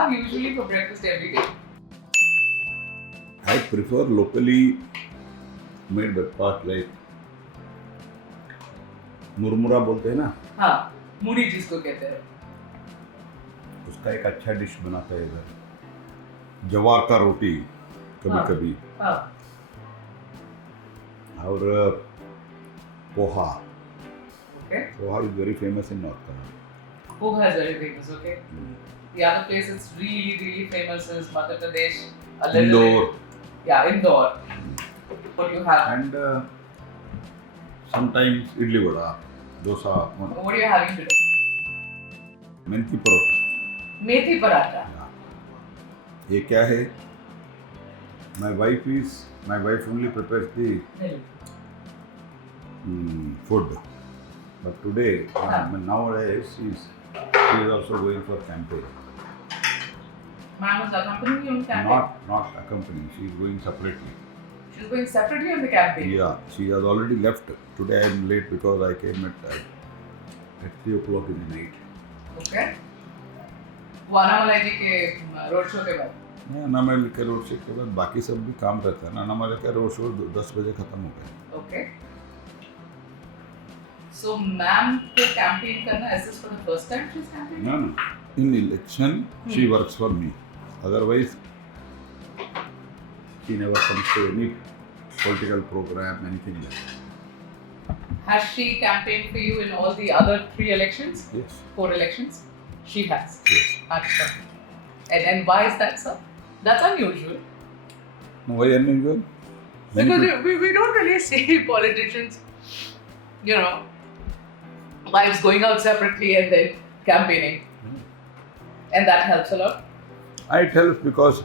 have usually for breakfast every day? I prefer locally made breakfast like मुरमुरा बोलते हैं ना, हाँ, मूढ़ी जिसको कहते हैं. उसका एक अच्छा डिश बनाता है इधर. जवार का रोटी कभी हाँ. कभी हाँ. और poha. Okay. Poha is very famous in north Karnataka. Poha is very famous. Okay. The other place that's really famous is Madhya Pradesh. A little Indore. bit. Yeah, Indore. What do you have? And sometimes idli vada, dosa, What are you having today? Methi paratha. Methi paratha. ये क्या है? My wife only prepares the food. But today, nowadays, she is also going for campaign. Ma'am is accompanying you on campaign? Not accompanying. She is going separately. She's going separately on the campaign? Yeah, she has already left. Today I am late because I came at 3 o'clock in the night. Okay. वो अनामलाई जी के road show के बाद? अनामलाई के road show के बाद बाकी सब भी काम रहता है ना. अनामलाई का रोड शो 10 बजे खत्म हो गया. Okay. So ma'am को campaign करना, is this for the first time she's campaigning? No. In election, she works for me. Otherwise, she never comes to any political program, anything like that. Has she campaigned for you in all the other 3 elections? Yes. 4 elections? She has. Yes. Achha. And why is that, sir? That's unusual. No, why unusual? Because we don't really see politicians, wives going out separately and then campaigning. And that helps a lot. It helps because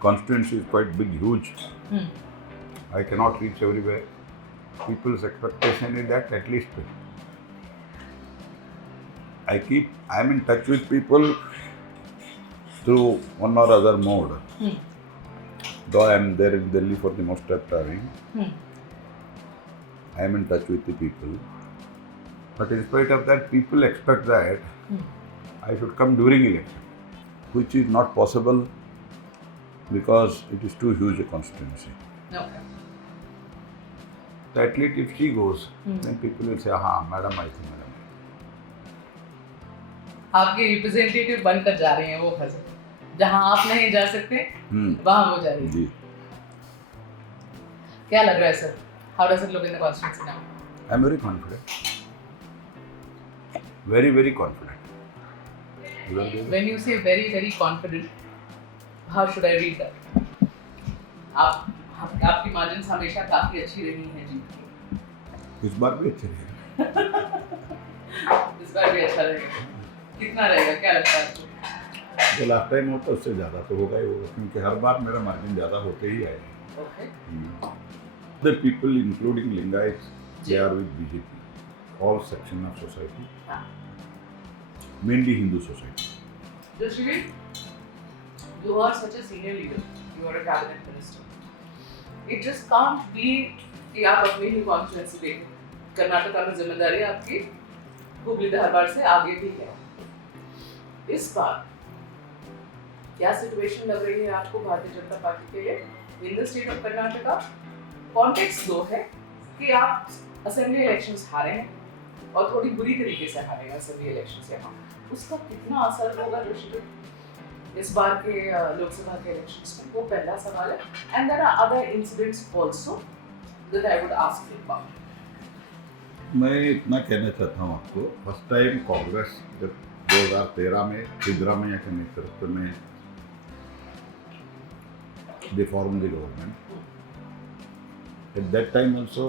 constituency is quite big, huge. I cannot reach everywhere. People's expectation is that at least I am in touch with people through one or other mode. Though I am there in Delhi for the most of the time, I am in touch with the people. But in spite of that, people expect that I should come during election, which is not possible because it is too huge a constituency. Okay. So at least if she goes, then people will say, madam, I think madam. आपके representative बनकर जा रहे हैं वो हजरत, जहां आप नहीं जा सकते वहां वो जा रही है. जी. क्या लग रहा है sir? How does it look in the constituency now? I am very confident. Very, very confident. When you say very confident, how should I read that? आपकी मार्जिन्स हमेशा काफी अच्छी रही हैं जीत की. इस बार भी अच्छे रहेगा. इस बार भी अच्छा रहेगा. कितना रहेगा, क्या लगता है आपको? जो लास्ट टाइम होता है उससे ज़्यादा तो होगा ही होगा, क्योंकि हर बार मेरा मार्जिन ज़्यादा होते ही आएगा. Okay. The people, including Lingaites, they are with BJP. All section of society. Mainly Hindu society. Joshvi, you are such a senior leader. You are a cabinet minister. It just can't be कि आप अपनी ही constituency देखें. कर्नाटका में जिम्मेदारी आपकी हुबली धारवाड़ से आगे भी है. इस बार क्या सिचुएशन लग रही है आपको भारतीय जनता पार्टी के लिए in the state of Karnataka? Context दो है कि आप असेंबली इलेक्शंस हारे हैं और थोड़ी बुरी तरीके से हारे हैं असेंबली इलेक्शंस यहाँ. उसका कितना असर होगा ऋषि इस बार के लोकसभा के इलेक्शंस में? वो पहला सवाल है. And there are other incidents also that I would ask you about. मैं इतना कहना चाहता हूँ आपको, फर्स्ट टाइम कांग्रेस जब 2013 में सिद्धरामैया के नेतृत्व में they form the government, at that time also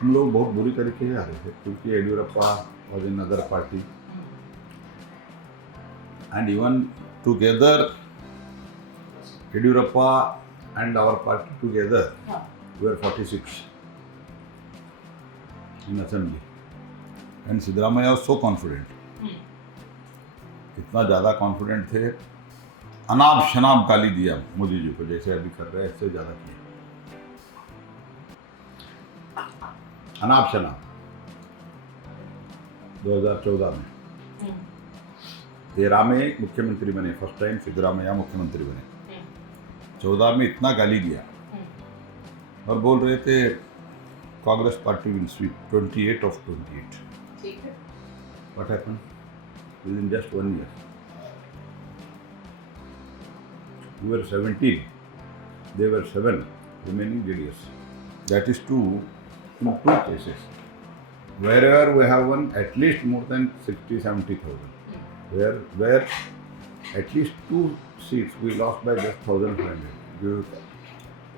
हम लोग बहुत बुरी तरीके से हारे थे, क्योंकि Yediyurappa was in other party and even together Yediyurappa and our party together we are 46 in assembly, and Siddaramaiah was so confident. इतना ज़्यादा कॉन्फिडेंट थे, अनाप शनाप गाली दिया मोदी जी को, जैसे अभी कर रहे हैं इससे ज़्यादा किया. अनाप शनाप 2014 में 13 में मुख्यमंत्री बने, फर्स्ट टाइम सिद्धरामैया मुख्यमंत्री बने। 14 में इतना गाली दिया और बोल रहे थे Congress party will sweep 28 of 28। ठीक है। What happened? Within just 1 year. We were 17, they were 7, remaining JDS. That is true in 2 cases. Wherever we have won at least more than 60-70,000. Where at least 2 seats we lost by just 1,500.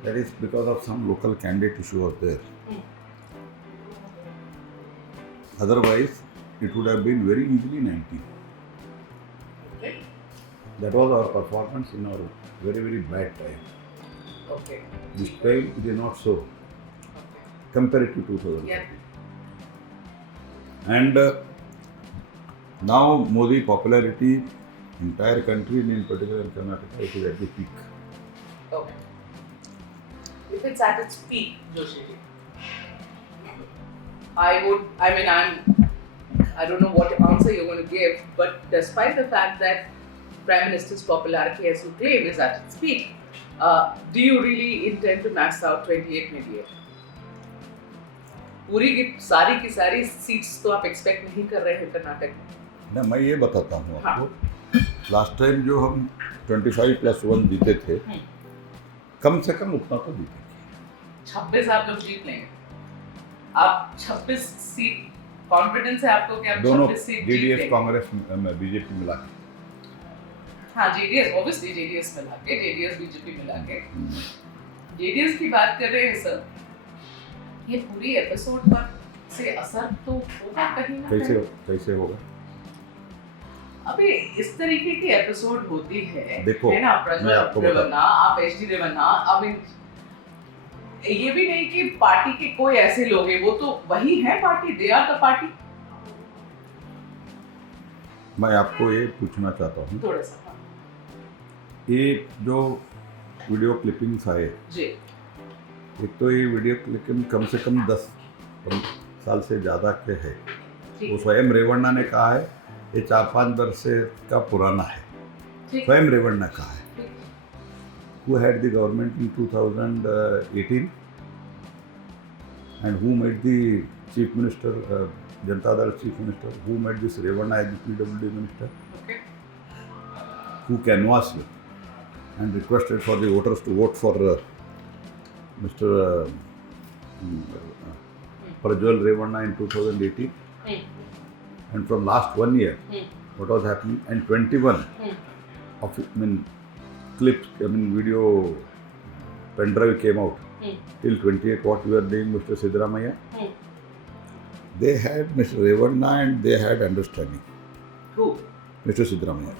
That is because of some local candidate issue was there. Otherwise, it would have been very easily 90. Okay. That was our performance in our very, very bad time. Okay. This time it is not so Okay. compared to 2000. Yeah. And now Modi popularity, entire country and in particular in Karnataka, it is at the peak. Okay. If it's at its peak, Joshi ji, I don't know what answer you're going to give, but despite the fact that Prime Minister's popularity, as you claim, is at its peak, do you really intend to max out 28 mid-year? पूरी की सारी seats तो आप expect नहीं कर रहे हैं कर्नाटक में? ना, मैं ये बताता हूँ आपको। लास्ट टाइम जो हम 25+1 जीते थे, कम से कम उतना तो जीते। 26 आप लोग जीत लेंगे। आप 26 सीट कॉन्फिडेंस है आपको कि आप दोनों 26 सीट जीत जेडीएस लेंगे? कांग्रेस बीजेपी मिला के। हाँ, जेडीएस ऑब्वियसली जेडीएस मिला के, जेडीएस बीजेपी मिला के। जेडीएस की बात कर रहे हैं सर, ये पूरी एपिसोड पर से असर तो होगा कहीं ना कहीं। कैसे होगा? अभी इस तरीके की एपिसोड होती है, देखो, है ना, मैं आपको प्रज्वल रेवन्ना, आप एचडी रेवन्ना, अब ये भी नहीं कि पार्टी के कोई ऐसे लोग हैं, वो तो वही है party, they are the party. मैं आपको ये पूछना चाहता हूँ, थोड़ा सा ये जो वीडियो क्लिपिंग्स आए, जी, एक तो ये वीडियो क्लिपिंग कम से कम 10 साल से ज़्यादा के है। वो स्वयं रेवन्ना ने कहा है ये 4-5 वर्ष से का पुराना है, स्वयं रेवन्ना कहा है। Who had the government in 2018 and who made the chief minister, Janata Dal chief minister, who made this Revanna as the PWD minister, okay, who canvassed and requested for the voters to vote for Mr. Prajwal Revanna in 2018. And from last 1 year, what was happening, and 21 of clips, video pen drive came out. Till 28, what we are doing, Mr. Siddaramaiah, they had Mr. Revanna and they had understanding. Who? Mr. Siddaramaiah.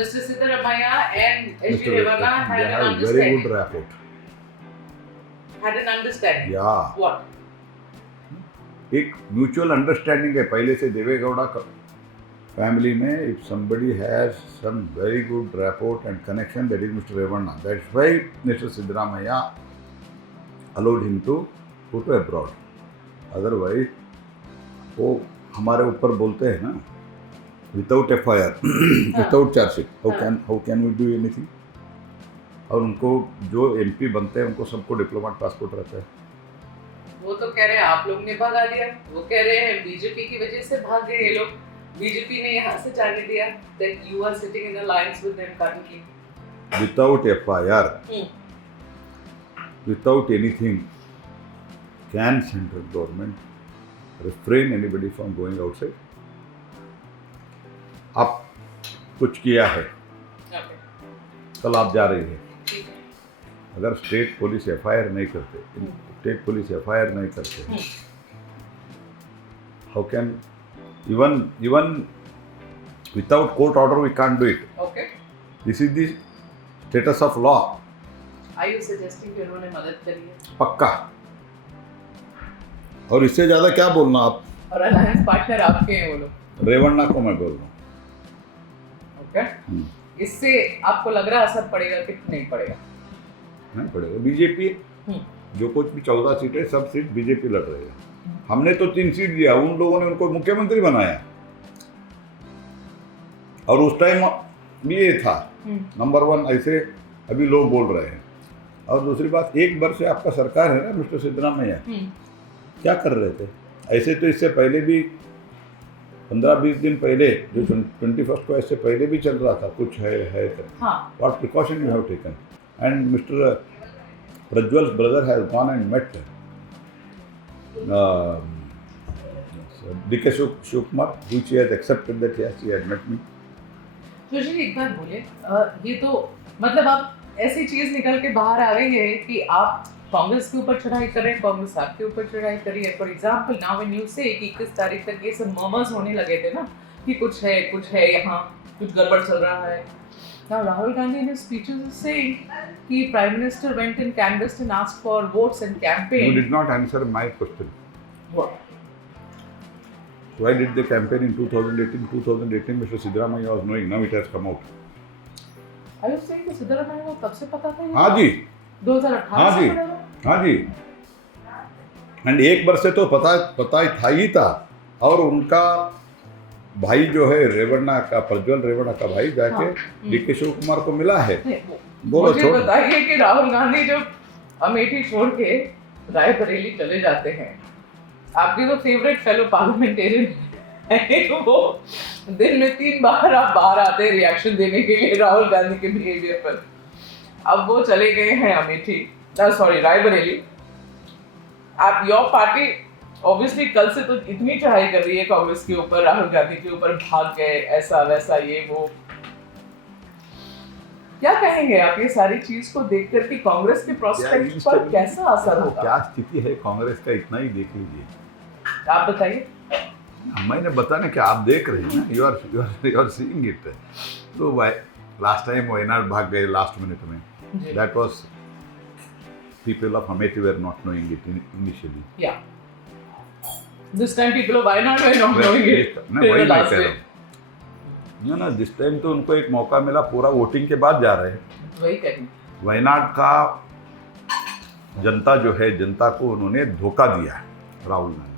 Mr. Siddaramaiah and HD Mr. Revanna had they an have very understanding. good rapport. Had an understanding. Yeah. What? एक mutual understanding है पहले से Deve Gowda family में। If somebody has some very good rapport and connection, that is mister Revanna. That's why mister Siddaramaiah allowed him to go to abroad. Otherwise वो हमारे ऊपर बोलते हैं ना, without FIR, without chargesheet, how can we do anything. और उनको जो MP बनते हैं उनको सबको डिप्लोमेट पासपोर्ट रहता है। वो तो कह रहे हैं आप लोग ने भगा दिया, वो कह रहे हैं बीजेपी की वजह से भाग गए ये लोग, बीजेपी ने यहाँ से जाने दिया। that you are sitting in alliance with them currently. Without FIR, without anything, can central government refrain anybody from going outside? आप कुछ किया है, Okay. कल आप जा रही है, ठीक है। अगर स्टेट पुलिस FIR नहीं करते, स्टेट पुलिस FIR नहीं करते, how can even without court order we can't do it. Okay. This is the status of law. Are you suggesting कि उन्होंने मदद करी है? पक्का। और इससे ज्यादा क्या बोलना आप? और अलायंस पार्टनर आपके हैं वो लोग। रेवन्ना को मैं बोल रहा हूँ। Okay. इससे आपको लग रहा असर पड़ेगा कि नहीं पड़ेगा? नहीं पड़ेगा। बीजेपी जो कुछ भी 14 सीटें सब सीट बीजेपी लड़ रही है। हमने तो 3 सीट दिया, उन लोगों ने उनको मुख्यमंत्री बनाया। और उस टाइम भी ये था नंबर 1 ऐसे अभी लोग बोल रहे हैं। और दूसरी बात, 1 वर्ष से आपका सरकार है ना मिस्टर सिद्धरामैया, क्या कर रहे थे? ऐसे तो इससे पहले भी 15-20 दिन पहले जो 21st को ऐसे पहले भी चल रहा था, कुछ है what precaution you have taken? And mister Prajwal's brother has gone and met DK Shivakumar, which he has accepted that yes, he had met me. सुशील एक बात बोले, ये तो मतलब आप ऐसी चीज निकल के बाहर आ गई है कि आप कांग्रेस के ऊपर चढ़ाई कर रहे हैं, कांग्रेस आपके ऊपर चढ़ाई कर रही है। For example now when you से कि 21 तारीख तक ये सब मर्मर्स होने लगे थे ना कि कुछ है यहाँ कुछ गड़बड़ चल रहा है। Now Rahul Gandhi in his speeches is saying कि Prime Minister went and canvassed and asked for votes and campaign. You did not answer my question. What? Why did they campaign in 2018? 2018 Mr. Siddaramaiah was knowing, now it has come out. Are you saying कि सिद्धरामैया को कब से पता था? हाँ जी, 2018 से पता था? हाँ जी। एंड 1 वर्ष से तो पता था ही था। और उनका भाई जो है रेवन्ना का, प्रज्वल रेवन्ना का भाई जाके DK शिवकुमार को मिला है। बोलो, मुझे बताइए कि राहुल गांधी जब अमेठी छोड़ के रायबरेली चले जाते हैं, आपके तो फेवरेट फेलो पार्लियामेंटेरियन है, तो वो दिन में 3 बार आप बाहर आते हैं रिएक्शन देने के लिए राहुल गांधी के बिहेवियर पर। अब वो चले गए हैं अमेठी, सॉरी रायबरेली। आप योर पार्टी ऑब्वियसली कल से तो इतनी चढ़ाई कर रही है कांग्रेस के ऊपर, राहुल गांधी के ऊपर, भाग गए ऐसा वैसा ये वो। क्या कहेंगे आप ये सारी चीज को देखकर कि कांग्रेस के प्रोस्पेक्ट पर कैसा असर होगा? क्या स्थिति है कांग्रेस का, इतना ही देख लीजिए। आप बताइए। मैंने बताने क्या, आप देख रहे हैं ना, यू आर सीइंग इट। तो लास्ट टाइम वायनाड भाग गए लास्ट मिनट में, that was people of Amethi were not knowing it initially. या this time people of Wayanad were not knowing it. ना वही मैं कह रहा हूँ ना, दिस टाइम तो उनको एक मौका मिला, पूरा वोटिंग के बाद जा रहे हैं। वही कहें, वायनाड का जनता जो है, जनता को उन्होंने धोखा दिया है Rahul Gandhi.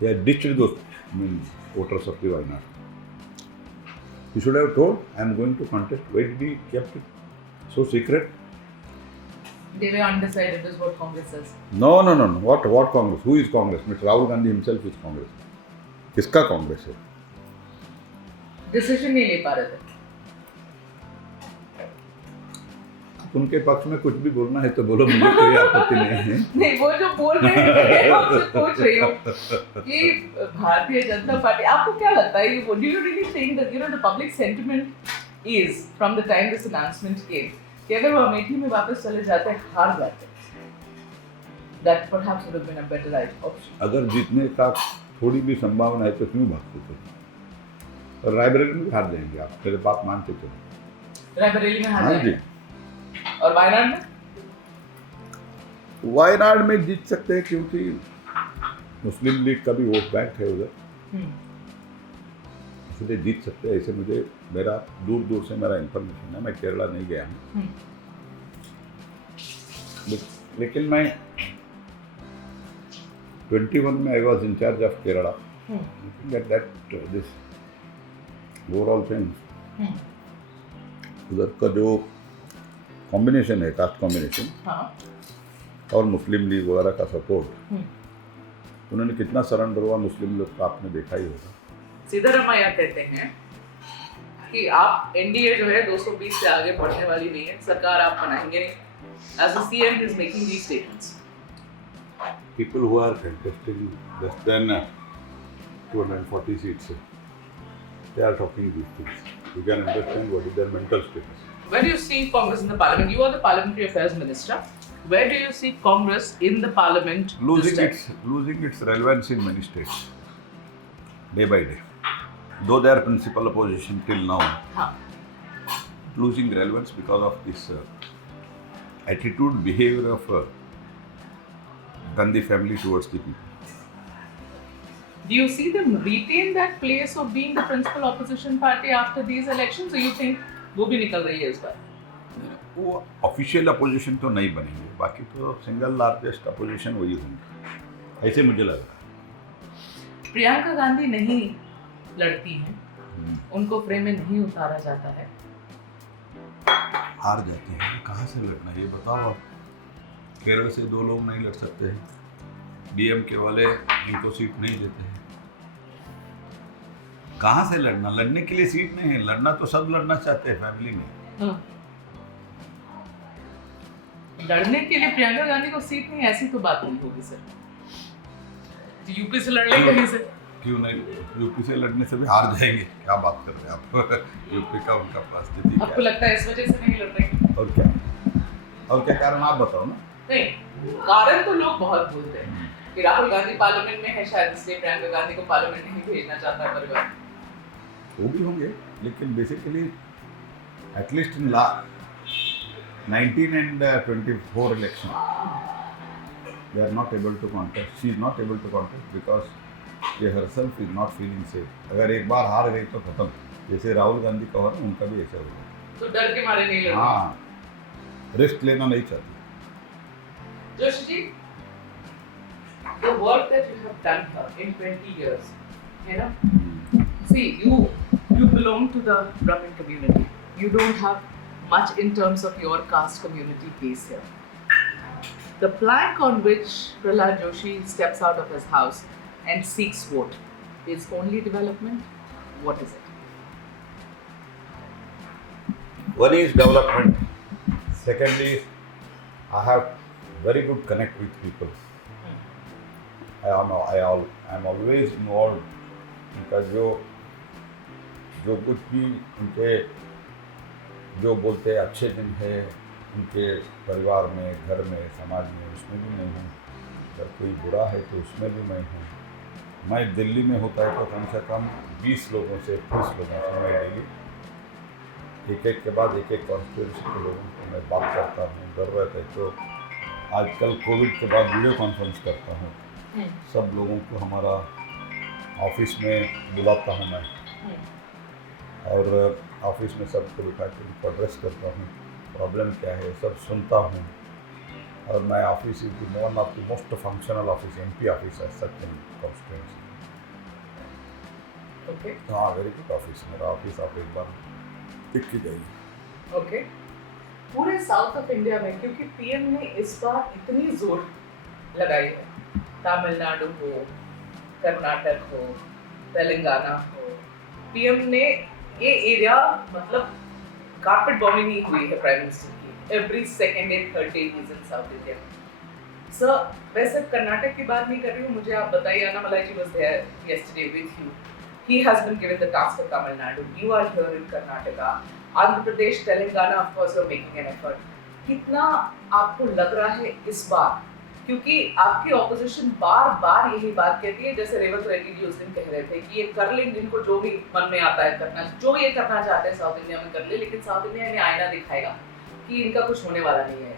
They had ditched those voters of the Wayanad. He should have told, I am going to contest. Why did he kept it so secret? they were undecided is what Congress says. No. What Congress? Who is Congress? Mr. Rahul Gandhi himself is Congress. किसका कांग्रेस है? Decision नहीं ले पा रहे थे। उनके पक्ष में कुछ भी बोलना है तो बोलो, मुझे कोई आपत्ति नहीं है। नहीं, वो जो बोल रहे हैं मैं आपसे पूछ रही हूँ कि भारतीय जनता पार्टी, आपको क्या लगता है, do you really think that the public sentiment is from the time this announcement came कि अगर वो अमेठी में वापस चले जाते, हार जाते, that perhaps would have been a better option? अगर जीतने का थोड़ी भी संभावना है तो क्यों भागते थे? और रायबरेली में हार जाएंगे आप, मेरे बात मानते चलो। रायबरेली में हार जाएंगे और वायनाड में? वायनाड में जीत सकते हैं क्योंकि मुस्लिम लीग का भी वोट बैंक है उधर, इसलिए जीत सकते हैं। ऐसे मुझे मेरा दूर से मेरा इंफॉर्मेशन है, मैं केरला नहीं गया हूँ, लेकिन मैं 21 में I was in charge of Kerala, that this overall thing, उधर का जो कॉम्बिनेशन है, कास्ट कॉम्बिनेशन और मुस्लिम लीग वगैरह का सपोर्ट, उन्होंने कितना सरेंडर हुआ मुस्लिम लोग का आपने देखा ही होगा। सिद्धरामैया कहते हैं कि आप एनडीए जो है 220 से आगे बढ़ने वाली नहीं है, सरकार आप बनाएंगे नहीं। As the CM is making these statements. People who are contesting less than 240 seats, they are talking these things. You can understand what is their mental status. Where do you see Congress in the parliament? You are the parliamentary affairs minister. Where do you see Congress in the parliament? Losing its relevance in many states, day by day. Though they are principal opposition till now, losing relevance because of this attitude, behavior of Gandhi family towards the people. Do you see them retain that place of being the principal opposition party after these elections, or you think वो भी निकल रही है इस बार? वो official opposition तो नहीं बनेंगे, बाकी तो सिंगल लार्जेस्ट अपोजिशन वही होंगे, ऐसे मुझे लग रहा है। प्रियंका गांधी नहीं लड़ती हैं, उनको फ्रेम में नहीं उतारा जाता है? हार जाते हैं, कहाँ से लड़ना ये बताओ आप। केरल से 2 लोग नहीं लड़ सकते हैं, डीएमके वाले इनको सीट नहीं देते हैं, कहाँ से लड़ना? लड़ने के लिए सीट नहीं है, लड़ना तो सब लड़ना चाहते हैं फैमिली में। लड़ने के लिए प्रियंका गांधी को सीट नहीं, ऐसी तो बात नहीं होगी सर। यूपी से लड़ लेंगे कहीं से? क्यों नहीं, यूपी से लड़ने से भी हार जाएंगे, क्या बात कर रहे हैं आप। यूपी का उनका परिस्थिति आपको लगता है इस वजह से नहीं लड़ रहे? और क्या कारण आप बताओ ना। नहीं, कारण तो लोग बहुत बोलते हैं कि राहुल गांधी पार्लियामेंट में है, शायद इसलिए प्रियंका गांधी को पार्लियामेंट नहीं भेजना चाहता है परिवार। वो भी होंगे, लेकिन basically at least in 19 and 24 election they are not able to contest. She is not able to contest because she herself is not feeling safe. अगर एक बार हार गई तो खत्म, जैसे राहुल गांधी का हुआ ना, उनका भी ऐसा हुआ। तो डर के मारे नहीं लड़ रही? हाँ, रिस्क लेना नहीं चाहती। Joshi ji, the work that you have done here in 20 years, you know, see, you belong to the Brahmin community. You don't have much in terms of your caste community base here. The plank on which Prahlad Joshi steps out of his house and seeks vote is only development. What is it? One is development. Secondly, I have very good connect with people. I am always involved. उनका जो कुछ भी उनके जो बोलते हैं अच्छे दिन है उनके परिवार में, घर में, समाज में, उसमें भी मैं हूँ। अगर कोई बुरा है तो उसमें भी मैं हूँ। मैं दिल्ली में होता है तो कम से कम 20 लोगों से 30 लोगों से मैं डेली एक के बाद एक कॉन्स्टिट्यूंसी के लोगों को मैं बात करता हूँ। ज़रूरत है तो आजकल कोविड के बाद वीडियो कॉन्फ्रेंस करता हूँ, सब लोगों को हमारा ऑफिस में बुलाता हूँ मैं, और ऑफिस में सबको बिठा के उनको एड्रेस करता हूँ, प्रॉब्लम क्या है सब सुनता हूँ। और मैं office is one of the most functional office, MP office है सच इन कॉन्स्टिट्यूंसी। Okay. हाँ, वेरी गुड ऑफिस मेरा ऑफिस, आप एक बार दिख के जाइए। Okay. पूरे साउथ ऑफ इंडिया में, क्योंकि पीएम ने इस बार इतनी जोर लगाई है, तमिलनाडु हो, कर्नाटक हो, तेलंगाना हो, पीएम ने ये एरिया मतलब कारपेट बॉम्बिंग ही हुई है प्राइम मिनिस्टर की। Every second and third day is in south India. Sir, वैसे कर्नाटक की बात नहीं कर रही हूँ, मुझे आप बताइए, Annamalai ji was there yesterday with you. He has been given the task of Tamil Nadu. You are here in Karnataka. Andhra Pradesh, Telangana, of course, you're making an effort. कितना आपको लग रहा है इस बार, क्योंकि आपकी ऑपोजिशन बार बार यही बात कहती है, जैसे रेवंत रेड्डी जी उस दिन कह रहे थे कि ये कर लेंगे, इनको जो भी मन में आता है करना, जो ये करना चाहते हैं साउथ इंडिया में कर ले, लेकिन साउथ इंडिया में आईना दिखाएगा कि इनका कुछ होने वाला नहीं है।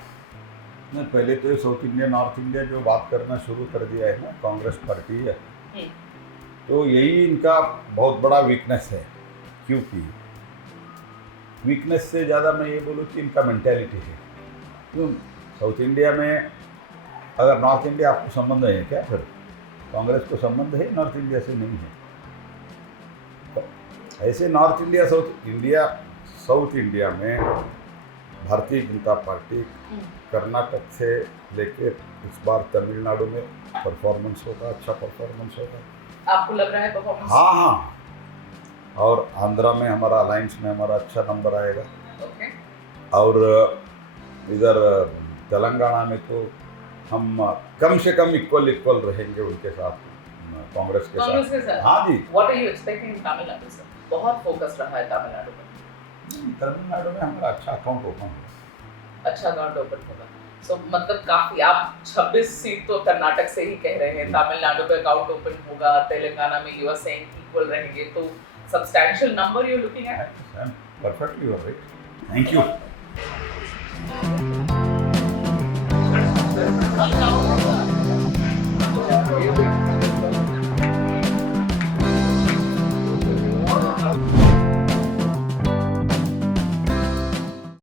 नहीं, पहले तो साउथ इंडिया नॉर्थ इंडिया जो बात करना शुरू कर दिया है ना, कांग्रेस पार्टी है, तो यही इनका बहुत बड़ा वीकनेस है। क्योंकि वीकनेस से ज़्यादा मैं ये बोलूँ कि इनका मेंटेलिटी है। क्यों साउथ इंडिया में, अगर नॉर्थ इंडिया आपको संबंध है क्या? फिर कांग्रेस को संबंध है नॉर्थ इंडिया से? नहीं है। तो ऐसे नॉर्थ इंडिया साउथ इंडिया में भारतीय जनता पार्टी कर्नाटक से लेकर इस बार तमिलनाडु में परफॉर्मेंस होगा, अच्छा परफॉर्मेंस होगा। आपको लग रहा है परफॉर्मेंस? हाँ, और आंध्रा में हमारा अलायंस में हमारा अच्छा नंबर आएगा। ओके। और इधर तेलंगाना में तो हम कम से कम इक्वल रहेंगे उनके साथ, कांग्रेस के साथ। हाँ जी। What are you expecting in Tamil Nadu sir? बहुत फोकस रहा है तमिलनाडु में। तमिलनाडु में हमारा अच्छा अकाउंट ओपन होगा। अच्छा अकाउंट ओपन होगा, सो मतलब काफी, आप 26 सीट तो कर्नाटक से ही कह रहे हैं, तमिलनाडु पे अकाउंट ओपन होगा, तेलंगाना में यू आर सेइंग इक्वल रहेंगे, तो substantial number you are looking at. Perfectly alright, thank you.